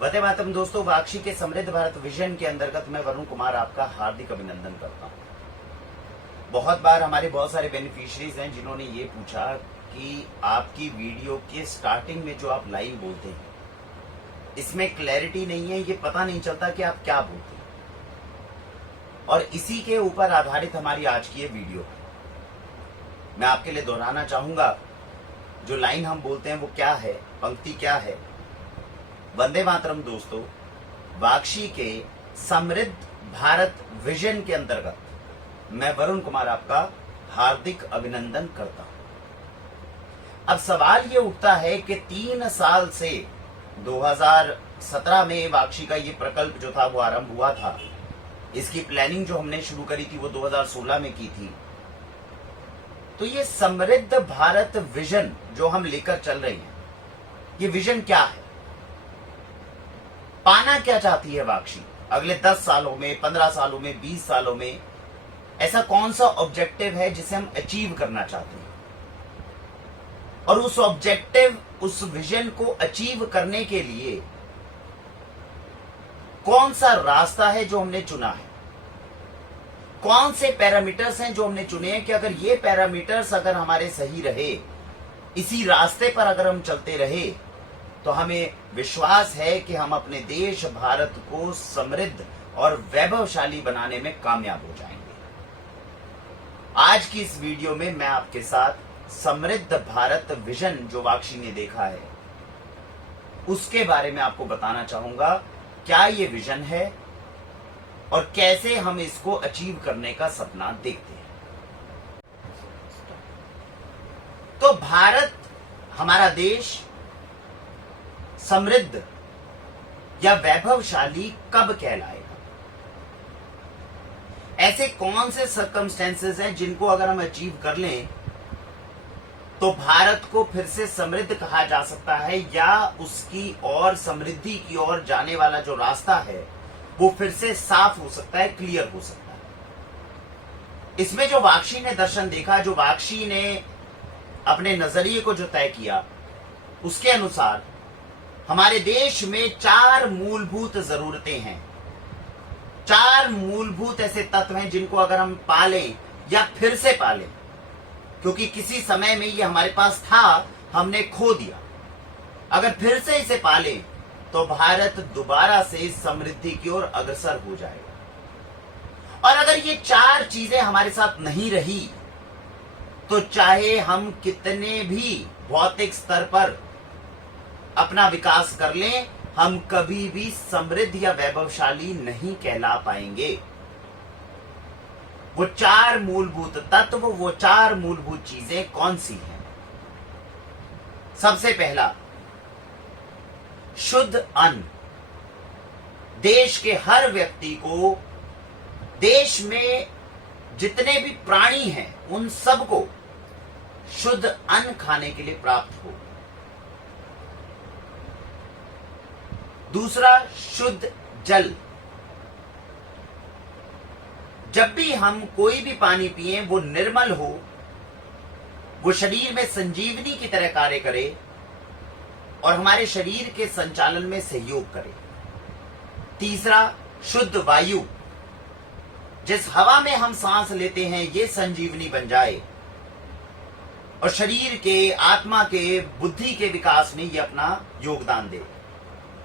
वंदे मातरम दोस्तों, वाक्षी के समृद्ध भारत विजन के अंतर्गत मैं वरुण कुमार आपका हार्दिक अभिनंदन करता हूं। बहुत बार हमारे बहुत सारे बेनिफिशियरीज हैं जिन्होंने ये पूछा कि आपकी वीडियो के स्टार्टिंग में जो आप लाइव बोलते हैं इसमें क्लैरिटी नहीं है, ये पता नहीं चलता कि आप क्या बोलते हैं। और इसी के ऊपर आधारित हमारी आज की ये वीडियो है। मैं आपके लिए दोहराना चाहूंगा, जो लाइन हम बोलते हैं वो क्या है, पंक्ति क्या है। वंदे मातरम दोस्तों, वाक्षी के समृद्ध भारत विजन के अंतर्गत मैं वरुण कुमार आपका हार्दिक अभिनंदन करता हूं। अब सवाल ये उठता है कि 3 साल से 2017 में वाक्षी का ये प्रकल्प जो था वो आरंभ हुआ था। इसकी प्लानिंग जो हमने शुरू करी थी वो 2016 में की थी। तो ये समृद्ध भारत विजन जो हम लेकर चल रहे हैं, ये विजन क्या है, पाना क्या चाहती है वाक्षी अगले 10 सालों में, 15 सालों में, 20 सालों में, ऐसा कौन सा ऑब्जेक्टिव है जिसे हम अचीव करना चाहते हैं। और उस ऑब्जेक्टिव, उस विजन को अचीव करने के लिए कौन सा रास्ता है जो हमने चुना है, कौन से पैरामीटर्स हैं जो हमने चुने हैं कि अगर ये पैरामीटर्स अगर हमारे सही रहे, इसी रास्ते पर अगर हम चलते रहे, तो हमें विश्वास है कि हम अपने देश भारत को समृद्ध और वैभवशाली बनाने में कामयाब हो जाएंगे। आज की इस वीडियो में मैं आपके साथ समृद्ध भारत विजन जो वाक्षी ने देखा है उसके बारे में आपको बताना चाहूंगा। क्या ये विजन है और कैसे हम इसको अचीव करने का सपना देखते हैं। तो भारत, हमारा देश समृद्ध या वैभवशाली कब कहलाएगा? ऐसे कौन से सर्कमस्टेंसेस हैं जिनको अगर हम अचीव कर लें तो भारत को फिर से समृद्ध कहा जा सकता है, या उसकी और समृद्धि की ओर जाने वाला जो रास्ता है वो फिर से साफ हो सकता है, क्लियर हो सकता है। इसमें जो वाक्षी ने दर्शन देखा, जो वाक्षी ने अपने नजरिए को जो तय किया, उसके अनुसार हमारे देश में 4 मूलभूत जरूरतें हैं। 4 मूलभूत ऐसे तत्व हैं जिनको अगर हम पालें या फिर से पालें, क्योंकि किसी समय में ये हमारे पास था, हमने खो दिया, अगर फिर से इसे पालें तो भारत दोबारा से समृद्धि की ओर अग्रसर हो जाएगा। और अगर ये 4 चीजें हमारे साथ नहीं रही तो चाहे हम कितने भी भौतिक स्तर पर अपना विकास कर लें, हम कभी भी समृद्ध या वैभवशाली नहीं कहला पाएंगे। वो 4 मूलभूत तत्व, वो 4 मूलभूत चीजें कौन सी हैं? सबसे पहला, शुद्ध अन्न। देश के हर व्यक्ति को, देश में जितने भी प्राणी हैं उन सबको शुद्ध अन्न खाने के लिए प्राप्त हो। दूसरा, शुद्ध जल। जब भी हम कोई भी पानी पिएं वो निर्मल हो, वो शरीर में संजीवनी की तरह कार्य करे और हमारे शरीर के संचालन में सहयोग करे। तीसरा, शुद्ध वायु। जिस हवा में हम सांस लेते हैं ये संजीवनी बन जाए और शरीर के, आत्मा के, बुद्धि के विकास में ये अपना योगदान दे।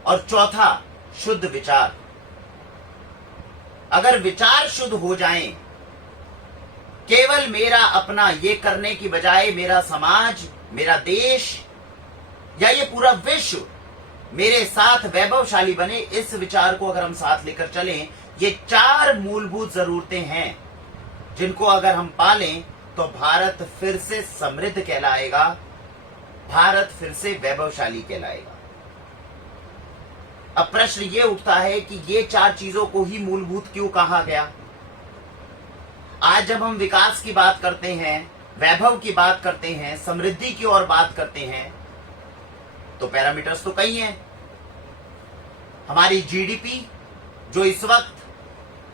और चौथा, शुद्ध विचार। अगर विचार शुद्ध हो जाएं, केवल मेरा अपना ये करने की बजाय मेरा समाज, मेरा देश या ये पूरा विश्व मेरे साथ वैभवशाली बने, इस विचार को अगर हम साथ लेकर चलें, ये 4 मूलभूत जरूरतें हैं जिनको अगर हम पालें तो भारत फिर से समृद्ध कहलाएगा, भारत फिर से वैभवशाली कहलाएगा। अब प्रश्न ये उठता है कि ये 4 चीजों को ही मूलभूत क्यों कहा गया? आज जब हम विकास की बात करते हैं, वैभव की बात करते हैं, समृद्धि की ओर बात करते हैं, तो पैरामीटर्स तो कई हैं। हमारी जीडीपी, जो इस वक्त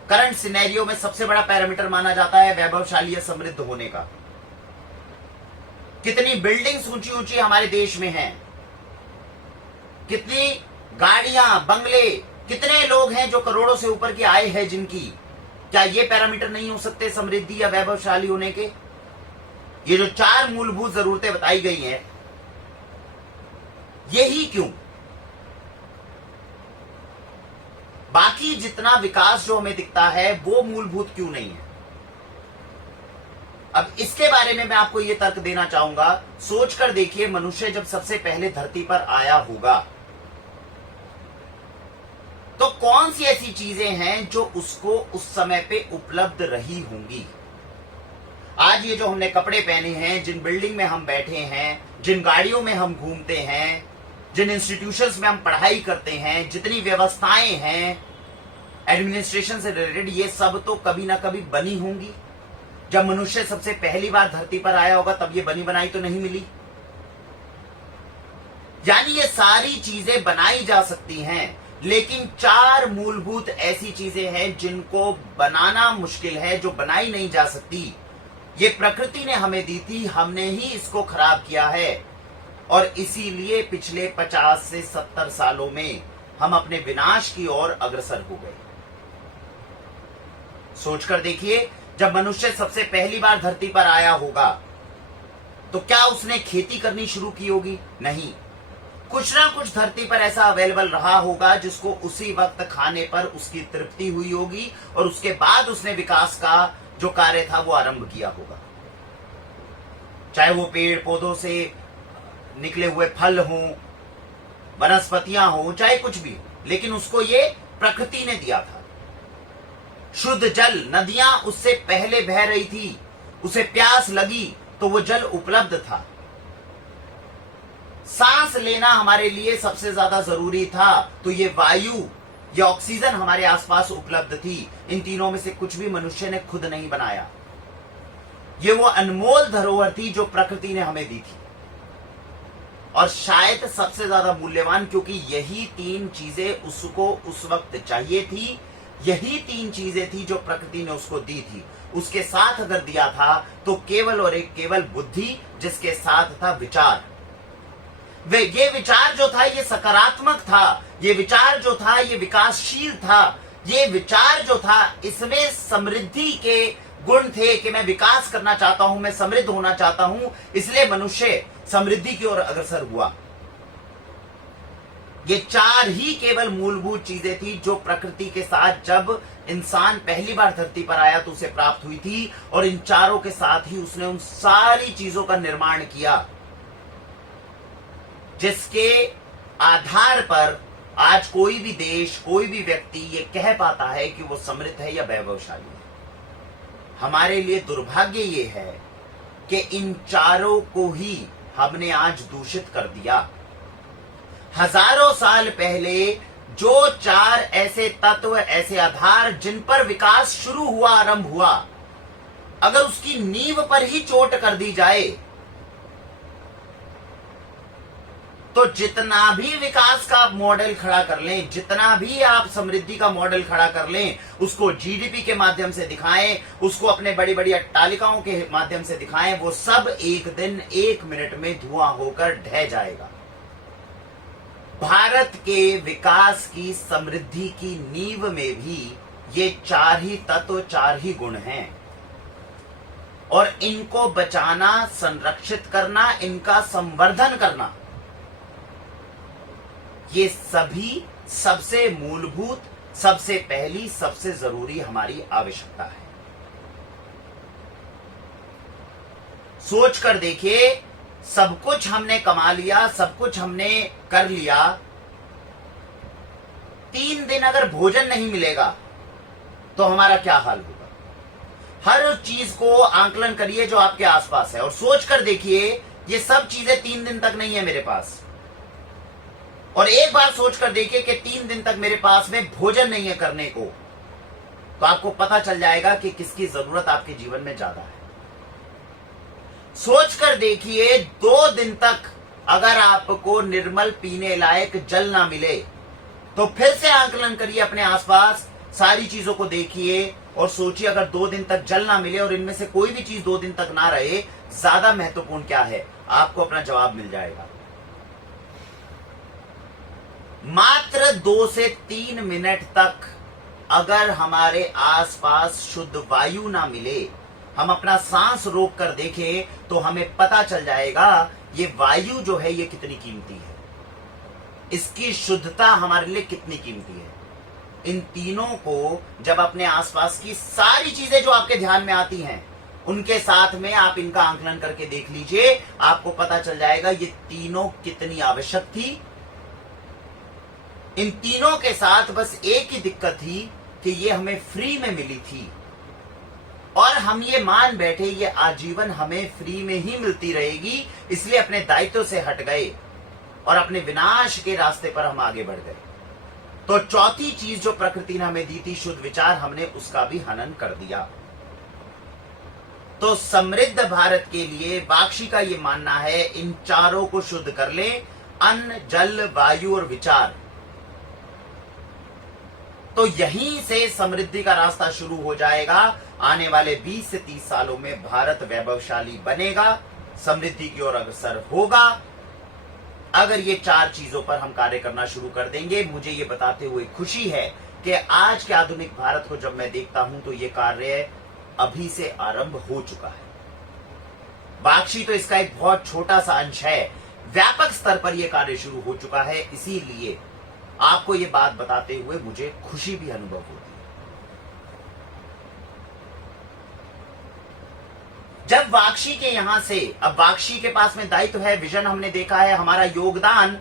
करंट सिनेरियो में सबसे बड़ा पैरामीटर माना जाता है वैभवशाली या समृद्ध होने का। कितनी बिल्डिंग्स ऊंची ऊंची हमारे देश में हैं, कितनी गाड़ियां, बंगले, कितने लोग हैं जो करोड़ों से ऊपर की आय है जिनकी, क्या ये पैरामीटर नहीं हो सकते समृद्धि या वैभवशाली होने के? ये जो 4 मूलभूत जरूरतें बताई गई हैं, यही क्यों? बाकी जितना विकास जो हमें दिखता है वो मूलभूत क्यों नहीं है? अब इसके बारे में मैं आपको यह तर्क देना चाहूंगा। सोचकर देखिए, मनुष्य जब सबसे पहले धरती पर आया होगा तो कौन सी ऐसी चीजें हैं जो उसको उस समय पे उपलब्ध रही होंगी? आज ये जो हमने कपड़े पहने हैं, जिन बिल्डिंग में हम बैठे हैं, जिन गाड़ियों में हम घूमते हैं, जिन इंस्टीट्यूशंस में हम पढ़ाई करते हैं, जितनी व्यवस्थाएं हैं एडमिनिस्ट्रेशन से रिलेटेड, ये सब तो कभी ना कभी बनी होंगी। जब मनुष्य सबसे पहली बार धरती पर आया होगा तब ये बनी बनाई तो नहीं मिली। यानी ये सारी चीजें बनाई जा सकती हैं, लेकिन 4 मूलभूत ऐसी चीजें हैं जिनको बनाना मुश्किल है, जो बनाई नहीं जा सकती। ये प्रकृति ने हमें दी थी, हमने ही इसको खराब किया है, और इसीलिए पिछले 50 से 70 सालों में हम अपने विनाश की ओर अग्रसर हो गए। सोचकर देखिए, जब मनुष्य सबसे पहली बार धरती पर आया होगा तो क्या उसने खेती करनी शुरू की होगी? नहीं। कुछ ना कुछ धरती पर ऐसा अवेलेबल रहा होगा जिसको उसी वक्त खाने पर उसकी तृप्ति हुई होगी, और उसके बाद उसने विकास का जो कार्य था वो आरंभ किया होगा। चाहे वो पेड़ पौधों से निकले हुए फल हों, वनस्पतियां हों, चाहे कुछ भी हो, लेकिन उसको ये प्रकृति ने दिया था। शुद्ध जल, नदियां उससे पहले बह रही थी, उसे प्यास लगी तो वो जल उपलब्ध था। सांस लेना हमारे लिए सबसे ज्यादा जरूरी था, तो ये वायु, ये ऑक्सीजन हमारे आसपास उपलब्ध थी। इन तीनों में से कुछ भी मनुष्य ने खुद नहीं बनाया। ये वो अनमोल धरोहर थी जो प्रकृति ने हमें दी थी, और शायद सबसे ज्यादा मूल्यवान, क्योंकि यही 3 चीजें उसको उस वक्त चाहिए थी। यही 3 चीजें थी जो प्रकृति ने उसको दी थी। उसके साथ अगर दिया था तो केवल और एक केवल बुद्धि, जिसके साथ था विचार। ये विचार जो था ये सकारात्मक था, ये विचार जो था ये विकासशील था, ये विचार जो था इसमें समृद्धि के गुण थे कि मैं विकास करना चाहता हूं, मैं समृद्ध होना चाहता हूं, इसलिए मनुष्य समृद्धि की ओर अग्रसर हुआ। ये 4 ही केवल मूलभूत चीजें थी जो प्रकृति के साथ जब इंसान पहली बार धरती पर आया तो उसे प्राप्त हुई थी, और इन चारों के साथ ही उसने उन सारी चीजों का निर्माण किया जिसके आधार पर आज कोई भी देश, कोई भी व्यक्ति ये कह पाता है कि वो समृद्ध है या वैभवशाली है। हमारे लिए दुर्भाग्य ये है कि इन चारों को ही हमने आज दूषित कर दिया। हजारों साल पहले जो 4 ऐसे तत्व, ऐसे आधार जिन पर विकास शुरू हुआ, आरंभ हुआ, अगर उसकी नींव पर ही चोट कर दी जाए तो जितना भी विकास का मॉडल खड़ा कर लें, जितना भी आप समृद्धि का मॉडल खड़ा कर लें, उसको जीडीपी के माध्यम से दिखाएं, उसको अपने बड़ी बड़ी अट्टालिकाओं के माध्यम से दिखाएं, वो सब एक दिन 1 मिनट में धुआं होकर ढह जाएगा। भारत के विकास की, समृद्धि की नींव में भी ये 4 ही तत्व, 4 ही गुण हैं, और इनको बचाना, संरक्षित करना, इनका संवर्धन करना, ये सभी सबसे मूलभूत, सबसे पहली, सबसे जरूरी हमारी आवश्यकता है। सोच कर देखिए, सब कुछ हमने कमा लिया, सब कुछ हमने कर लिया, 3 दिन अगर भोजन नहीं मिलेगा तो हमारा क्या हाल होगा? हर चीज को आंकलन करिए जो आपके आसपास है, और सोच कर देखिए, ये सब चीजें 3 दिन तक नहीं है मेरे पास, और एक बार सोच कर देखिए कि 3 दिन तक मेरे पास में भोजन नहीं है करने को, तो आपको पता चल जाएगा कि किसकी जरूरत आपके जीवन में ज्यादा है। सोच कर देखिए, 2 दिन तक अगर आपको निर्मल पीने लायक जल ना मिले तो फिर से आंकलन करिए अपने आसपास, सारी चीजों को देखिए और सोचिए, अगर 2 दिन तक जल ना मिले और इनमें से कोई भी चीज 2 दिन तक ना रहे, ज्यादा महत्वपूर्ण क्या है? आपको अपना जवाब मिल जाएगा। मात्र 2 से 3 मिनट तक अगर हमारे आसपास शुद्ध वायु ना मिले, हम अपना सांस रोक कर देखें तो हमें पता चल जाएगा ये वायु जो है ये कितनी कीमती है, इसकी शुद्धता हमारे लिए कितनी कीमती है। इन तीनों को जब अपने आसपास की सारी चीजें जो आपके ध्यान में आती हैं उनके साथ में आप इनका आंकलन करके देख लीजिए, आपको पता चल जाएगा ये तीनों कितनी आवश्यक थी। इन तीनों के साथ बस एक ही दिक्कत थी कि ये हमें फ्री में मिली थी और हम ये मान बैठे ये आजीवन हमें फ्री में ही मिलती रहेगी, इसलिए अपने दायित्व से हट गए और अपने विनाश के रास्ते पर हम आगे बढ़ गए। तो चौथी चीज जो प्रकृति ने हमें दी थी, शुद्ध विचार, हमने उसका भी हनन कर दिया। तो समृद्ध भारत के लिए वाक्षी का यह मानना है इन चारों को शुद्ध कर लें, अन्न, जल, वायु और विचार। तो यहीं से समृद्धि का रास्ता शुरू हो जाएगा। आने वाले 20 से 30 सालों में भारत वैभवशाली बनेगा, समृद्धि की ओर अग्रसर होगा अगर ये 4 चीजों पर हम कार्य करना शुरू कर देंगे। मुझे ये बताते हुए खुशी है कि आज के आधुनिक भारत को जब मैं देखता हूं तो ये कार्य अभी से आरंभ हो चुका है। वाक्षी तो इसका एक बहुत छोटा सा अंश है, व्यापक स्तर पर यह कार्य शुरू हो चुका है। इसीलिए आपको ये बात बताते हुए मुझे खुशी भी अनुभव होती है। जब वाक्षी के यहां से, अब वाक्षी के पास में दायित्व है, विजन हमने देखा है, हमारा योगदान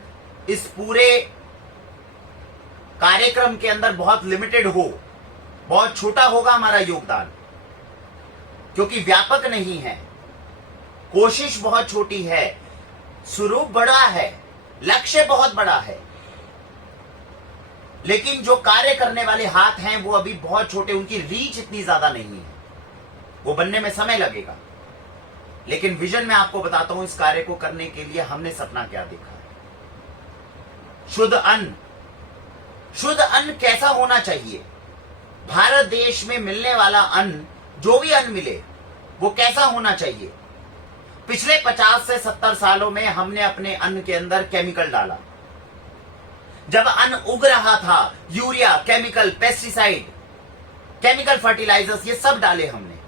इस पूरे कार्यक्रम के अंदर बहुत लिमिटेड हो, बहुत छोटा होगा हमारा योगदान, क्योंकि व्यापक नहीं है, कोशिश बहुत छोटी है, स्वरूप बड़ा है, लक्ष्य बहुत बड़ा है, लेकिन जो कार्य करने वाले हाथ हैं वो अभी बहुत छोटे, उनकी रीच इतनी ज्यादा नहीं है, वो बनने में समय लगेगा। लेकिन विजन में आपको बताता हूं इस कार्य को करने के लिए हमने सपना क्या देखा है। शुद्ध अन्न। शुद्ध अन्न कैसा होना चाहिए? भारत देश में मिलने वाला अन्न, जो भी अन्न मिले, वो कैसा होना चाहिए? पिछले 50 से 70 सालों में हमने अपने अन्न के अंदर केमिकल डाला। जब अन्न उग रहा था, urea, chemical, pesticide, chemical fertilisers, ये सब डाले हमने।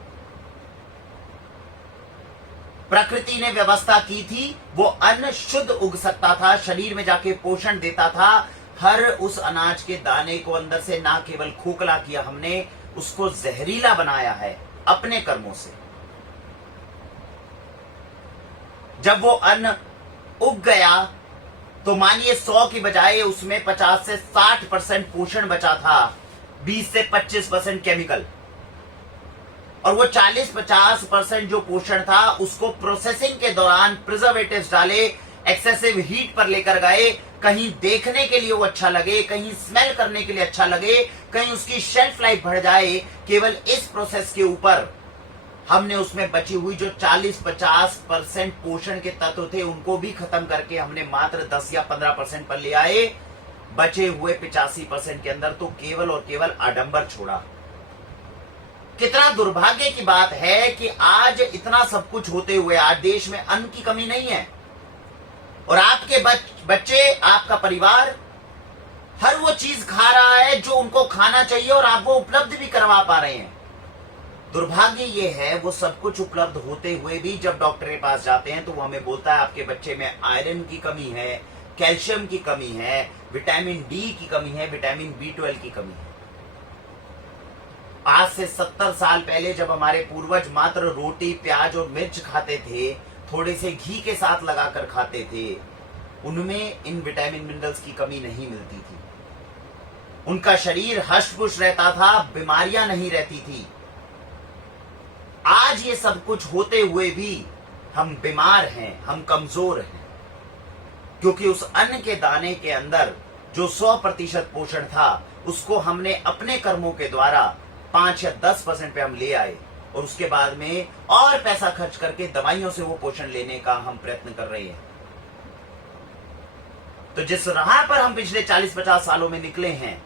प्रकृति ने व्यवस्था की थी, वो अन्न शुद्ध उग सकता था, शरीर में जाके पोषण देता था। हर उस अनाज के दाने को अंदर से ना केवल खोखला किया हमने, उसको जहरीला बनाया है अपने कर्मों से। जब वो अन्न उग गया तो मानिए 100 की बजाय उसमें 50 से 60% पोषण बचा था, 20 से 25% केमिकल, और वो 40-50% जो पोषण था उसको प्रोसेसिंग के दौरान प्रिजर्वेटिव्स डाले, एक्सेसिव हीट पर लेकर गए, कहीं देखने के लिए वो अच्छा लगे, कहीं स्मेल करने के लिए अच्छा लगे, कहीं उसकी शेल्फ लाइफ बढ़ जाए। केवल इस प्रोसेस के ऊपर हमने उसमें बची हुई जो 40-50% पोषण के तत्व थे उनको भी खत्म करके हमने मात्र 10 या 15% पर ले आए। बचे हुए 85% के अंदर तो केवल और केवल आडंबर छोड़ा। कितना दुर्भाग्य की बात है कि आज इतना सब कुछ होते हुए आज देश में अन्न की कमी नहीं है, और आपके बच्चे, आपका परिवार हर वो चीज खा रहा है जो उनको खाना चाहिए, और आप वो उपलब्ध भी करवा पा रहे हैं। दुर्भाग्य ये है, वो सब कुछ उपलब्ध होते हुए भी जब डॉक्टर के पास जाते हैं तो वो हमें बोलता है आपके बच्चे में आयरन की कमी है, कैल्शियम की कमी है, विटामिन डी की कमी है, विटामिन B12 की कमी है। आज से 70 साल पहले जब हमारे पूर्वज मात्र रोटी, प्याज और मिर्च खाते थे, थोड़े से घी के साथ लगाकर खाते थे, उनमें इन विटामिन मिनरल्स की कमी नहीं मिलती थी। उनका शरीर हष्ट-पुष्ट रहता था, बीमारियां नहीं रहती थी। आज ये सब कुछ होते हुए भी हम बीमार हैं, हम कमजोर हैं, क्योंकि उस अन्न के दाने के अंदर जो 100% पोषण था उसको हमने अपने कर्मों के द्वारा 5 या 10% पे हम ले आए, और उसके बाद में और पैसा खर्च करके दवाइयों से वो पोषण लेने का हम प्रयत्न कर रहे हैं। तो जिस राह पर हम पिछले 40-50 सालों में निकले हैं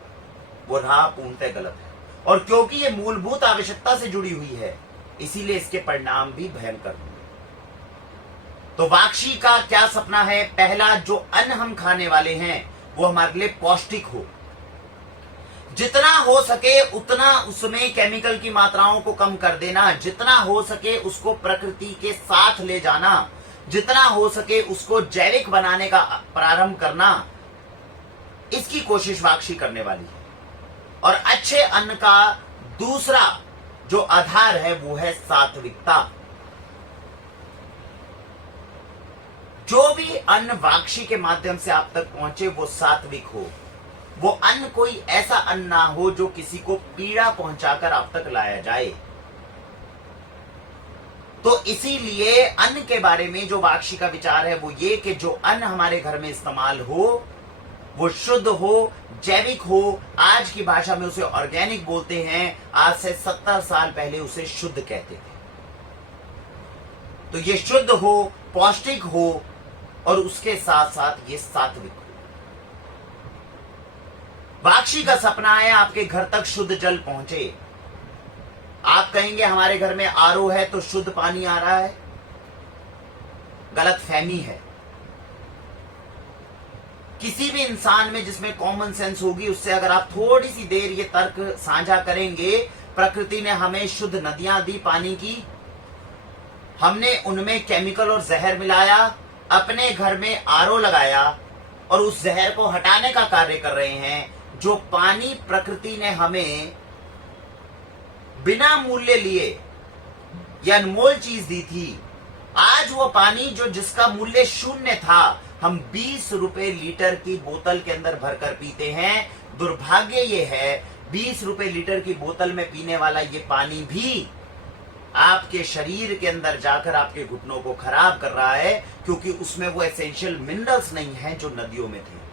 वो राह पूर्णतः गलत है, और क्योंकि ये मूलभूत आवश्यकता से जुड़ी हुई है इसीलिए इसके परिणाम भी भयंकर होंगे। तो वाक्षी का क्या सपना है? पहला, जो अन्न हम खाने वाले हैं वो हमारे लिए पौष्टिक हो। जितना हो सके उतना उसमें केमिकल की मात्राओं को कम कर देना, जितना हो सके उसको प्रकृति के साथ ले जाना, जितना हो सके उसको जैविक बनाने का प्रारंभ करना, इसकी कोशिश वाक्षी करने वाली है। और अच्छे अन्न का दूसरा जो आधार है वो है सात्विकता। जो भी अन्न वाक्षी के माध्यम से आप तक पहुंचे वो सात्विक हो। वो अन्न कोई ऐसा अन्न ना हो जो किसी को पीड़ा पहुंचाकर आप तक लाया जाए। तो इसीलिए अन्न के बारे में जो वाक्षी का विचार है वो ये कि जो अन्न हमारे घर में इस्तेमाल हो वो शुद्ध हो, जैविक हो। आज की भाषा में उसे ऑर्गेनिक बोलते हैं, आज से 70 साल पहले उसे शुद्ध कहते थे। तो ये शुद्ध हो, पौष्टिक हो और उसके साथ साथ ये सात्विक हो। वाक्षी का सपना है आपके घर तक शुद्ध जल पहुंचे। आप कहेंगे हमारे घर में आरओ है तो शुद्ध पानी आ रहा है, गलत फहमी है। किसी भी इंसान में जिसमें कॉमन सेंस होगी उससे अगर आप थोड़ी सी देर ये तर्क साझा करेंगे, प्रकृति ने हमें शुद्ध नदियां दी पानी की, हमने उनमें केमिकल और जहर मिलाया, अपने घर में आरओ लगाया और उस जहर को हटाने का कार्य कर रहे हैं। जो पानी प्रकृति ने हमें बिना मूल्य लिए ये अनमोल चीज दी थी, आज वो पानी जो जिसका मूल्य शून्य था हम 20 रुपए लीटर की बोतल के अंदर भरकर पीते हैं। दुर्भाग्य ये है 20 रुपए लीटर की बोतल में पीने वाला ये पानी भी आपके शरीर के अंदर जाकर आपके घुटनों को खराब कर रहा है, क्योंकि उसमें वो एसेंशियल मिनरल्स नहीं हैं जो नदियों में थे।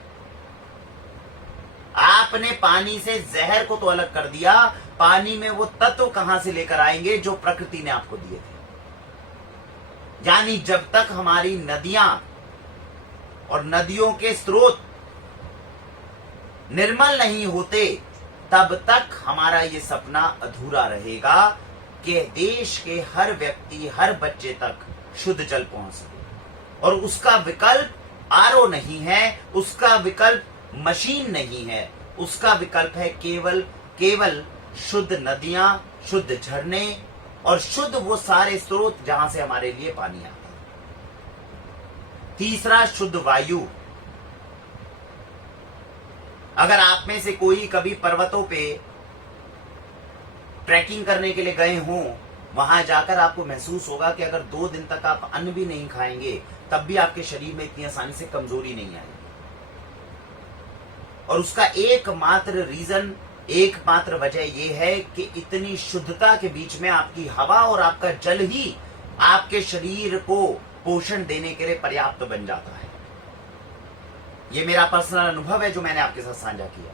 आपने पानी से जहर को तो अलग कर दिया, पानी में वो तत्व कहां से लेकर आएंगे जो प्रकृति ने आपको दिए थे। यानी जब तक हमारी नदियां और नदियों के स्रोत निर्मल नहीं होते तब तक हमारा ये सपना अधूरा रहेगा कि देश के हर व्यक्ति, हर बच्चे तक शुद्ध जल पहुंच सके। और उसका विकल्प आरओ नहीं है, उसका विकल्प मशीन नहीं है, उसका विकल्प है केवल शुद्ध नदियां, शुद्ध झरने और शुद्ध वो सारे स्रोत जहां से हमारे लिए पानी आता है। तीसरा, शुद्ध वायु। अगर आप में से कोई कभी पर्वतों पे ट्रैकिंग करने के लिए गए हों, वहां जाकर आपको महसूस होगा कि अगर 2 दिन तक आप अन्न भी नहीं खाएंगे तब भी आपके शरीर में इतनी आसानी से कमजोरी नहीं आएगी। और उसका एकमात्र वजह यह है कि इतनी शुद्धता के बीच में आपकी हवा और आपका जल ही आपके शरीर को पोषण देने के लिए पर्याप्त बन जाता है। यह मेरा पर्सनल अनुभव है जो मैंने आपके साथ साझा किया।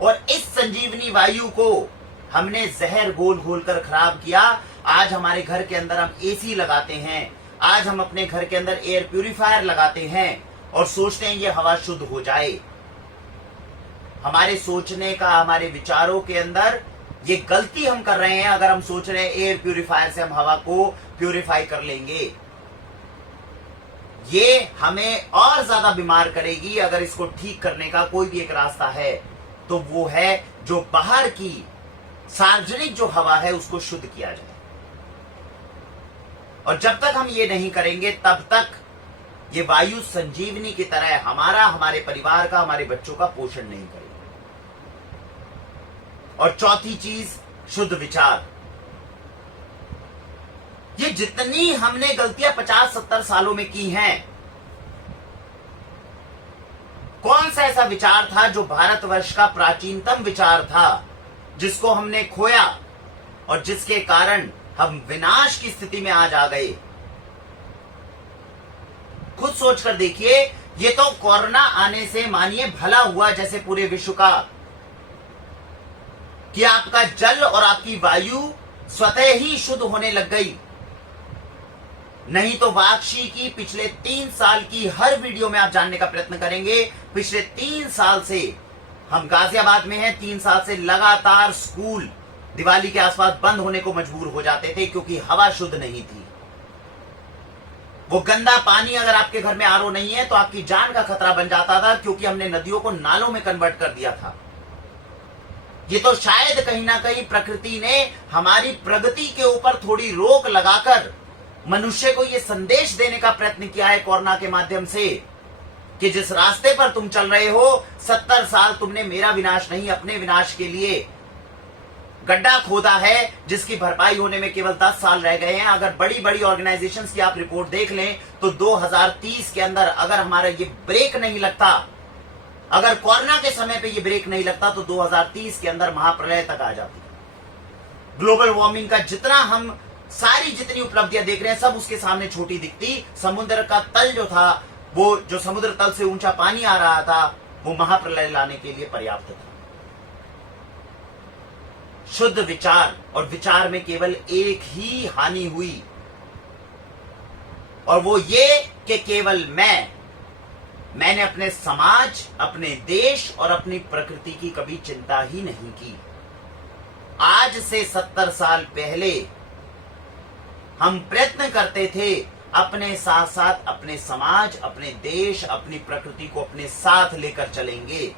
और इस संजीवनी वायु को हमने जहर घोल घोल कर खराब किया। आज हमारे घर के अंदर हम एसी लगाते हैं, आज हम अपने घर के अंदर एयर प्यूरिफायर लगाते हैं और सोचते हैं ये हवा शुद्ध हो जाए। हमारे सोचने का, हमारे विचारों के अंदर ये गलती हम कर रहे हैं अगर हम सोच रहे हैं एयर प्यूरिफायर से हम हवा को प्यूरिफाई कर लेंगे। ये हमें और ज्यादा बीमार करेगी। अगर इसको ठीक करने का कोई भी एक रास्ता है तो वो है जो बाहर की सार्वजनिक जो हवा है उसको शुद्ध किया जाए। और जब तक हम ये नहीं करेंगे तब तक ये वायु संजीवनी की तरह हमारा, हमारे परिवार का, हमारे बच्चों का पोषण नहीं करेगी। और चौथी चीज, शुद्ध विचार। ये जितनी हमने गलतियां 50-70 सालों में की हैं, कौन सा ऐसा विचार था जो भारतवर्ष का प्राचीनतम विचार था जिसको हमने खोया और जिसके कारण हम विनाश की स्थिति में आज आ गए? खुद सोचकर देखिए। ये तो कोरोना आने से मानिए भला हुआ जैसे पूरे विश्व का, कि आपका जल और आपकी वायु स्वतः ही शुद्ध होने लग गई। नहीं तो वाक्षी की पिछले 3 साल की हर वीडियो में आप जानने का प्रयत्न करेंगे। पिछले 3 साल से हम गाजियाबाद में हैं, 3 साल से लगातार स्कूल दिवाली के आसपास बंद होने को मजबूर हो जाते थे क्योंकि हवा शुद्ध नहीं थी। वो गंदा पानी अगर आपके घर में आरओ नहीं है तो आपकी जान का खतरा बन जाता था, क्योंकि हमने नदियों को नालों में कन्वर्ट कर दिया था। ये तो शायद कहीं ना कहीं प्रकृति ने हमारी प्रगति के ऊपर थोड़ी रोक लगाकर मनुष्य को यह संदेश देने का प्रयत्न किया है कोरोना के माध्यम से कि जिस रास्ते पर तुम चल रहे हो, 70 साल तुमने मेरा विनाश नहीं अपने विनाश के लिए गड्ढा खोदा है, जिसकी भरपाई होने में केवल 10 साल रह गए हैं। अगर बड़ी बड़ी ऑर्गेनाइजेशंस की आप रिपोर्ट देख लें तो 2030 के अंदर अगर हमारा ये ब्रेक नहीं लगता, अगर कोरोना के समय पे ये ब्रेक नहीं लगता तो 2030 के अंदर महाप्रलय तक आ जाती। ग्लोबल वार्मिंग का जितना हम जितनी उपलब्धियां देख रहे हैं सब उसके सामने छोटी दिखती। समुद्र का तल जो था, वो जो समुद्र तल से ऊंचा पानी आ रहा था, वो महाप्रलय लाने के लिए पर्याप्त था। शुद्ध विचार, और विचार में केवल एक ही हानि हुई, और वो ये कि केवल मैंने अपने समाज, अपने देश और अपनी प्रकृति की कभी चिंता ही नहीं की। आज से 70 साल पहले हम प्रयत्न करते थे अपने साथ साथ अपने समाज, अपने देश, अपनी प्रकृति को अपने साथ लेकर चलेंगे।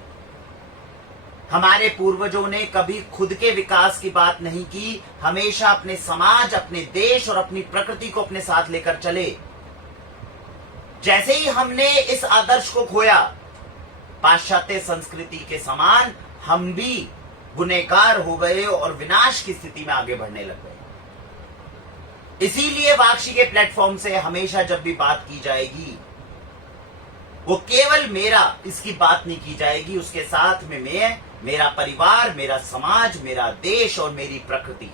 हमारे पूर्वजों ने कभी खुद के विकास की बात नहीं की, हमेशा अपने समाज, अपने देश और अपनी प्रकृति को अपने साथ लेकर चले। जैसे ही हमने इस आदर्श को खोया, पाश्चात्य संस्कृति के समान हम भी गुनहगार हो गए और विनाश की स्थिति में आगे बढ़ने लग गए। इसीलिए वाक्षी के प्लेटफॉर्म से हमेशा जब भी बात की जाएगी, वो केवल मेरा इसकी बात नहीं की जाएगी, उसके साथ में मैं, मेरा परिवार, मेरा समाज, मेरा देश और मेरी प्रकृति,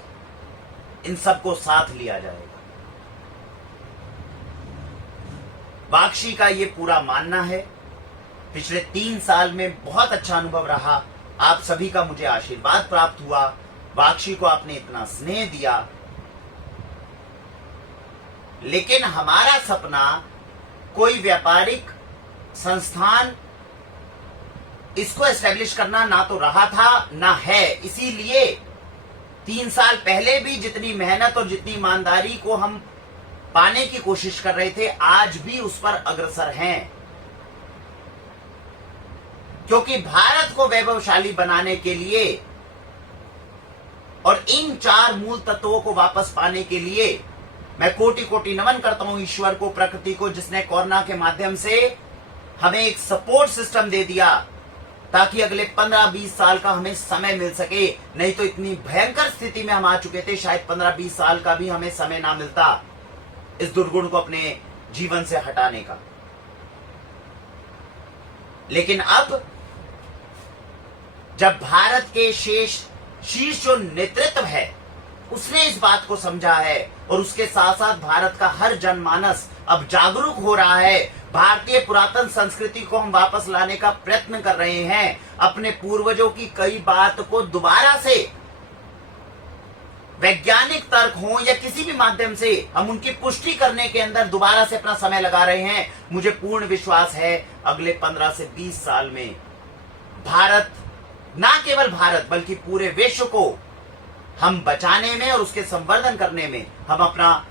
इन सबको साथ लिया जाएगा। वाक्षी का ये पूरा मानना है। पिछले 3 साल में बहुत अच्छा अनुभव रहा। आप सभी का मुझे आशीर्वाद प्राप्त हुआ। वाक्षी को आपने इतना स्नेह दिया। लेकिन हमारा सपना कोई व्यापारिक संस्थान इसको एस्टेब्लिश करना ना तो रहा था ना है। इसीलिए 3 साल पहले भी जितनी मेहनत और जितनी ईमानदारी को हम पाने की कोशिश कर रहे थे, आज भी उस पर अग्रसर हैं। क्योंकि भारत को वैभवशाली बनाने के लिए और इन 4 मूल तत्वों को वापस पाने के लिए मैं कोटि कोटि नमन करता हूं ईश्वर को, प्रकृति को, जिसने कोरोना के माध्यम से हमें एक सपोर्ट सिस्टम दे दिया ताकि अगले 15-20 साल का हमें समय मिल सके। नहीं तो इतनी भयंकर स्थिति में हम आ चुके थे, शायद 15-20 साल का भी हमें समय ना मिलता इस दुर्गुण को अपने जीवन से हटाने का। लेकिन अब जब भारत के शीर्ष जो नेतृत्व है उसने इस बात को समझा है और उसके साथ साथ भारत का हर जनमानस अब जागरूक हो रहा है, भारतीय पुरातन संस्कृति को हम वापस लाने का प्रयत्न कर रहे हैं। अपने पूर्वजों की कई बात को दोबारा से वैज्ञानिक तर्क हो या किसी भी माध्यम से हम उनकी पुष्टि करने के अंदर दोबारा से अपना समय लगा रहे हैं। मुझे पूर्ण विश्वास है अगले 15 से 20 साल में भारत, ना केवल भारत बल्कि पूरे विश्व को हम बचाने में और उसके संवर्धन करने में हम अपना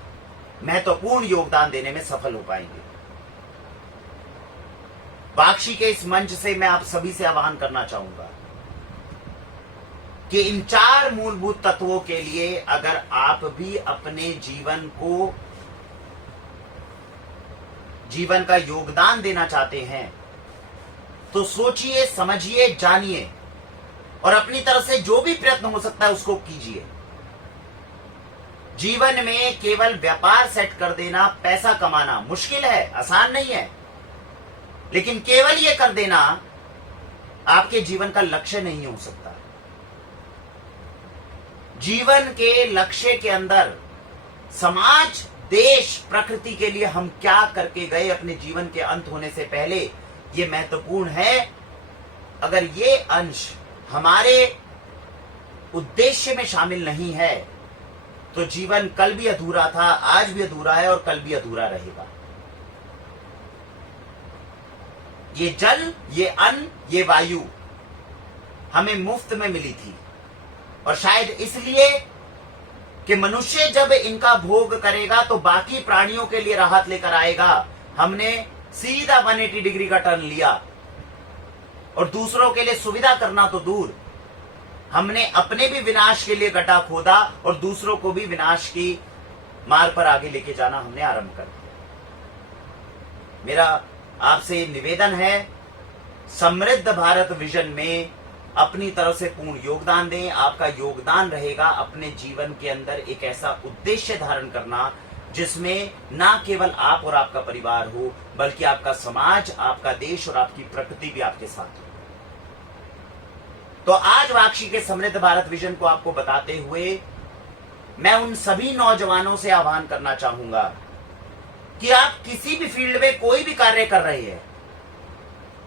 महत्वपूर्ण योगदान देने में सफल हो पाएंगे। वाक्षी के इस मंच से मैं आप सभी से आह्वान करना चाहूंगा कि इन 4 मूलभूत तत्वों के लिए अगर आप भी अपने जीवन का योगदान देना चाहते हैं तो सोचिए, समझिए, जानिए और अपनी तरफ से जो भी प्रयत्न हो सकता है उसको कीजिए। जीवन में केवल व्यापार सेट कर देना, पैसा कमाना मुश्किल है, आसान नहीं है, लेकिन केवल ये कर देना आपके जीवन का लक्ष्य नहीं हो सकता। जीवन के लक्ष्य के अंदर समाज, देश, प्रकृति के लिए हम क्या करके गए अपने जीवन के अंत होने से पहले, ये महत्वपूर्ण है। अगर ये अंश हमारे उद्देश्य में शामिल नहीं है तो जीवन कल भी अधूरा था, आज भी अधूरा है और कल भी अधूरा रहेगा। ये जल, ये अन्न, ये वायु हमें मुफ्त में मिली थी और शायद इसलिए कि मनुष्य जब इनका भोग करेगा तो बाकी प्राणियों के लिए राहत लेकर आएगा। हमने सीधा 180 डिग्री का टर्न लिया और दूसरों के लिए सुविधा करना तो दूर, हमने अपने भी विनाश के लिए गड्ढा खोदा और दूसरों को भी विनाश की मार्ग पर आगे लेके जाना हमने आरंभ कर दिया। मेरा आपसे निवेदन है, समृद्ध भारत विजन में अपनी तरफ से पूर्ण योगदान दें। आपका योगदान रहेगा अपने जीवन के अंदर एक ऐसा उद्देश्य धारण करना जिसमें ना केवल आप और आपका परिवार हो, बल्कि आपका समाज, आपका देश और आपकी प्रकृति भी आपके साथ हो। तो आज वाक्षी के समृद्ध भारत विजन को आपको बताते हुए मैं उन सभी नौजवानों से आह्वान करना चाहूंगा कि आप किसी भी फील्ड में कोई भी कार्य कर रहे हैं,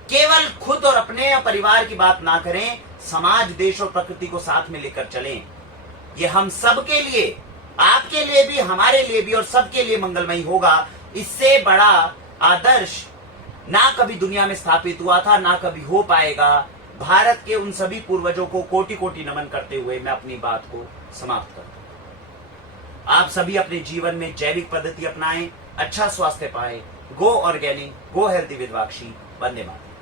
केवल खुद और अपने परिवार की बात ना करें, समाज, देश और प्रकृति को साथ में लेकर चलें। ये हम सबके लिए, आपके लिए भी, हमारे लिए भी और सबके लिए मंगलमय होगा। इससे बड़ा आदर्श ना कभी दुनिया में स्थापित हुआ था, ना कभी हो पाएगा। भारत के उन सभी पूर्वजों को कोटि कोटि नमन करते हुए मैं अपनी बात को समाप्त करता हूं। आप सभी अपने जीवन में जैविक पद्धति अपनाएं, अच्छा स्वास्थ्य पाएं। Go organic, go healthy with Vakshi. Vande Mataram.